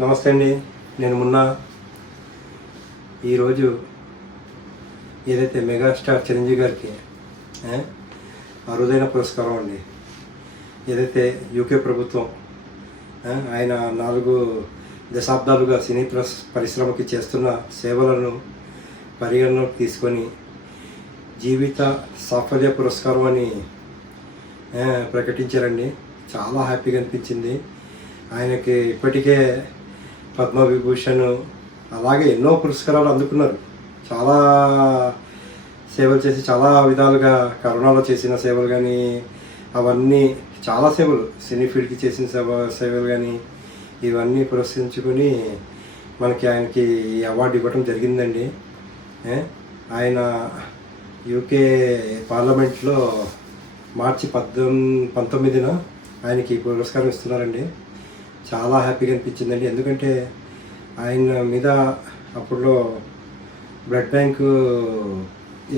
నమస్తే అండి. నేను మున్నా. ఈరోజు ఏదైతే మెగాస్టార్ చిరంజీవి గారికి అరుదైన పురస్కారం అండి. ఏదైతే యూకే ప్రభుత్వం ఆయన నాలుగు దశాబ్దాలుగా సినీ ప్రస్ పరిశ్రమకి చేస్తున్న సేవలను పరిగణలోకి తీసుకొని జీవిత సాఫల్య పురస్కారం అని ప్రకటించారండి. చాలా హ్యాపీగా అనిపించింది. ఆయనకి ఇప్పటికే పద్మవిభూషణ్ అలాగే ఎన్నో పురస్కారాలు అందుకున్నారు. చాలా సేవలు చేసి చాలా విధాలుగా కరోనాలో చేసిన సేవలు కానీ అవన్నీ చాలా సేవలు సినీ ఫీల్డ్కి చేసిన సేవ సేవలు కానీ ఇవన్నీ పురస్కరించుకొని మనకి ఆయనకి ఈ అవార్డు ఇవ్వడం జరిగిందండి. ఆయన యూకే పార్లమెంట్లో మార్చి పద్దెనిమిది పంతొమ్మిదిన ఆయనకి పురస్కారం ఇస్తున్నారండి. చాలా హ్యాపీగా అనిపించిందండి. ఎందుకంటే ఆయన మీద అప్పుడులో బ్లడ్ బ్యాంకు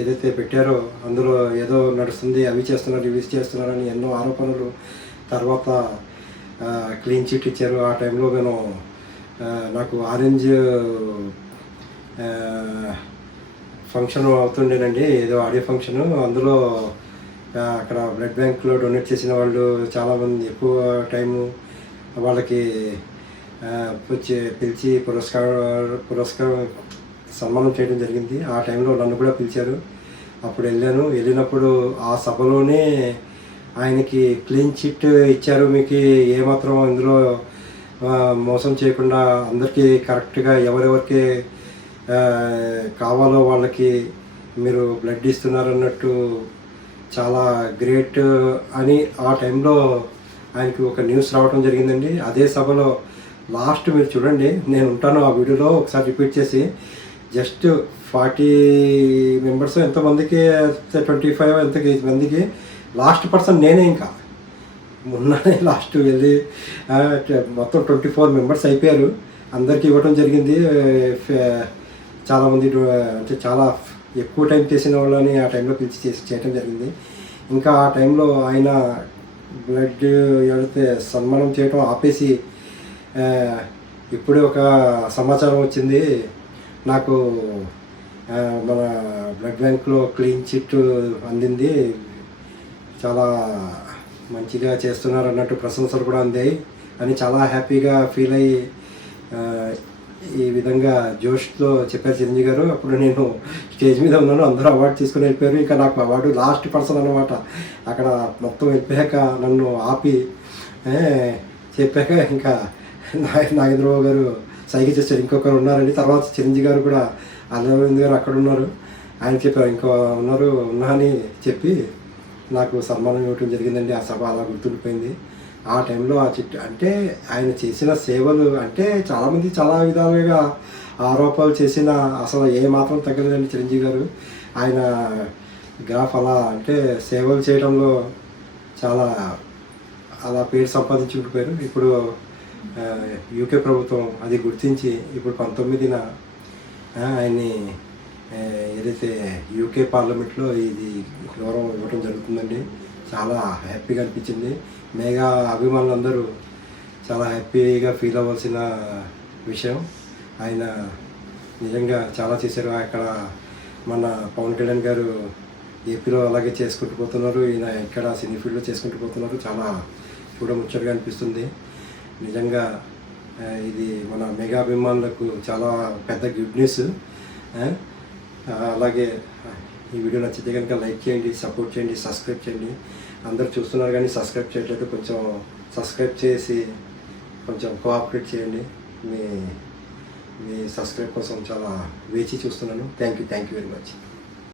ఏదైతే పెట్టారో అందులో ఏదో నడుస్తుంది అవి చేస్తున్నారు ఇవి చేస్తున్నారని ఎన్నో ఆరోపణలు తర్వాత క్లీన్ చిట్ ఇచ్చారు. ఆ టైంలో నేను నాకు ఆరెంజ్ ఫంక్షన్ అవుతుండేనండి. ఏదో ఆడియో ఫంక్షన్ అందులో అక్కడ బ్లడ్ బ్యాంక్లో డొనేట్ చేసిన వాళ్ళు చాలామంది ఎక్కువ టైము వాళ్ళకి పిలిచి పురస్కారం పురస్కారం సన్మానం చేయడం జరిగింది. ఆ టైంలో నన్ను కూడా పిలిచారు. అప్పుడు వెళ్ళాను. వెళ్ళినప్పుడు ఆ సభలోనే ఆయనకి క్లీన్ చిట్ ఇచ్చారు మీకు. ఏమాత్రం ఇందులో మోసం చేయకుండా అందరికీ కరెక్ట్గా ఎవరెవరికి కావాలో వాళ్ళకి మీరు బ్లడ్ ఇస్తున్నారు అన్నట్టు చాలా గ్రేట్ అని ఆ టైంలో ఆయనకి ఒక న్యూస్ రావడం జరిగిందండి. అదే సభలో లాస్ట్ మీరు చూడండి నేను ఉంటాను ఆ వీడియోలో ఒకసారి రిపీట్ చేసి జస్ట్ ఫార్టీ మెంబర్స్ ఎంతమందికి ట్వంటీ ఫైవ్ ఎంత మందికి లాస్ట్ పర్సన్ నేనే ఇంకా. మొన్ననే లాస్ట్ వెళ్ళి మొత్తం ట్వంటీ ఫోర్ మెంబర్స్ అయిపోయారు. అందరికీ ఇవ్వడం జరిగింది. చాలామంది అంటే చాలా ఎక్కువ టైం చేసిన వాళ్ళని ఆ టైంలో పిలిచి చేసి చేయటం జరిగింది. ఇంకా ఆ టైంలో ఆయన బ్లడ్ ఎవరైతే సన్మానం చేయడం ఆపేసి ఇప్పుడే ఒక సమాచారం వచ్చింది. నాకు మన బ్లడ్ బ్యాంక్లో క్లీన్ చిట్ అందింది. చాలా మంచిగా చేస్తున్నారు అన్నట్టు ప్రశంసలు కూడా అందాయి. అని చాలా హ్యాపీగా ఫీల్ అయ్యి ఈ విధంగా జోష్తో చెప్పారు చిరంజీవి గారు. అప్పుడు నేను స్టేజ్ మీద ఉన్నాను. అందరూ అవార్డు తీసుకుని వెళ్ళిపోయారు. ఇంకా నాకు అవార్డు లాస్ట్ పర్సన్ అనమాట అక్కడ మొత్తం వెళ్ళిపోయాక నన్ను ఆపి చెప్పాక ఇంకా నా- నాగేంద్రబాబు గారు సైకి చేశారు. ఇంకొకరు ఉన్నారండి. తర్వాత చిరంజీవి గారు కూడా అల్లరవింద్ గారు అక్కడ ఉన్నారు. ఆయన చెప్పారు ఇంకో ఉన్నారు ఉన్నా అని చెప్పి నాకు సన్మానం ఇవ్వటం జరిగిందండి. ఆ సభ అలా గుర్తుండిపోయింది. ఆ టైంలో ఆ చిట్టు అంటే ఆయన చేసిన సేవలు అంటే చాలామంది చాలా విధాలుగా ఆరోపణలు చేసిన అసలు ఏ మాత్రం తగ్గలేదండి చిరంజీవి గారు. ఆయన గ్రాఫ్ అలా అంటే సేవలు చేయడంలో చాలా అలా పేరు సంపాదించుకుంటుపోయారు ఇప్పుడు యూకే ప్రభుత్వం అది గుర్తించి ఇప్పుడు పంతొమ్మిదిన ఆయన్ని ఏదైతే యూకే పార్లమెంట్లో ఇది గౌరవం ఇవ్వడం జరుగుతుందండి. చాలా హ్యాపీగా అనిపించింది. మేఘా అభిమానులందరూ చాలా హ్యాపీగా ఫీల్ అవ్వాల్సిన విషయం. ఆయన నిజంగా చాలా చేశారు. అక్కడ మన పవన్ కళ్యాణ్ గారు ఏపీలో అలాగే చేసుకుంటూ పోతున్నారు. ఈయన ఇక్కడ సినీ ఫీల్డ్లో చేసుకుంటూ పోతున్నారు. చాలా చూడముచ్చటగా అనిపిస్తుంది. నిజంగా ఇది మన మెగా అభిమానులకు చాలా పెద్ద గుడ్ న్యూస్. అలాగే ఈ వీడియో నచ్చితే కనుక లైక్ చేయండి సపోర్ట్ చేయండి సబ్స్క్రైబ్ చేయండి. అందరు చూస్తున్నారు కానీ సబ్స్క్రైబ్ చేయట్లేదు కొంచెం సబ్స్క్రైబ్ చేసి కొంచెం కోఆపరేట్ చేయండి. మీ మీ సబ్స్క్రైబ్ కోసం చాలా వేచి చూస్తున్నాను. Thank you thank you very much.